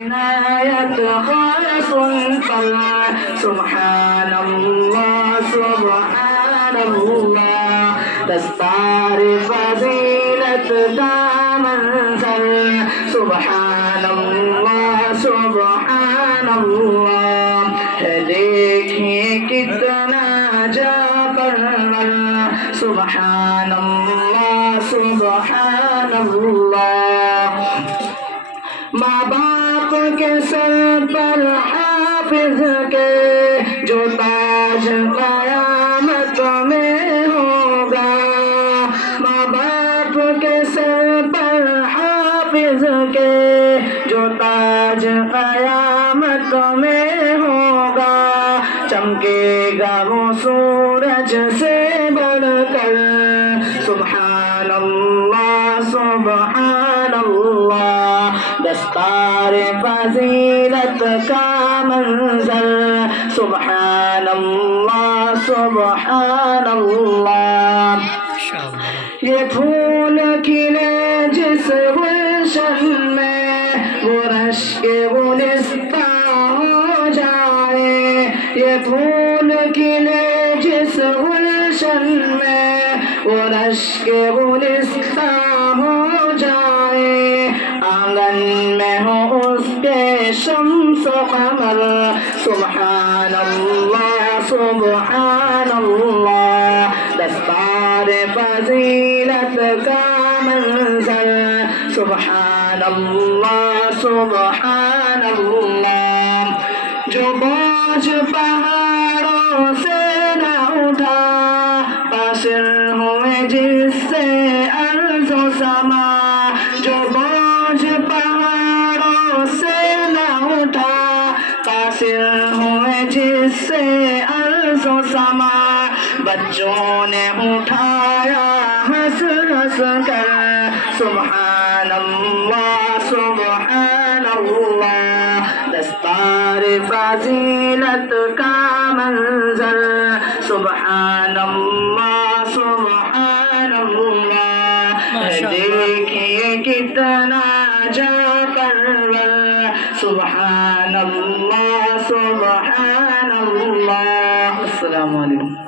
عنایت خاص پر سبحان اللہ سبحان اللہ دستار فضیلت کا منظر سبحان اللہ سبحان اللہ ہے دیکھیں کتنا جا پرور سبحان اللہ سبحان اللہ ماں باپ کے سر پر حافظ کے جو تاج قیامت میں ہوگا ماں باپ کے سر پر حافظ کے جو تاج قیامت میں ہوگا چمکے گا وہ سورج سے بڑھ کر سبحان اللہ سبحان اللہ دستار فضیلت کا منظر سبحان اللہ سبحان اللہ یہ پھول کھلے جس گلشن میں وہ رشک گلستاں ہو جائے یہ پھول کھلے جس گلشن میں وہ رشک گلستاں ہو جائے آنگن میں ہو اس کے شمس و قمر سبحان اللہ سبحان اللہ دستار فضیلت کا منظر سبحان اللہ سبحان اللہ جو بوجھ پہاڑوں سے نہ اٹھا قاصر ہوئے جس سے ارض و سما جو بوجھ پہاڑوں سے نہ اٹھا قاصر ہوئے جس سے ارض و سما بچوں نے اٹھایا ہنس ہنس کر سبحان اللہ سبحان اللہ دستار فضیلت کا منظر سبحان اللہ سبحان اللہ دیکھیے کتنا جا پرور سبحان اللہ سبحان اللہ السلام علیکم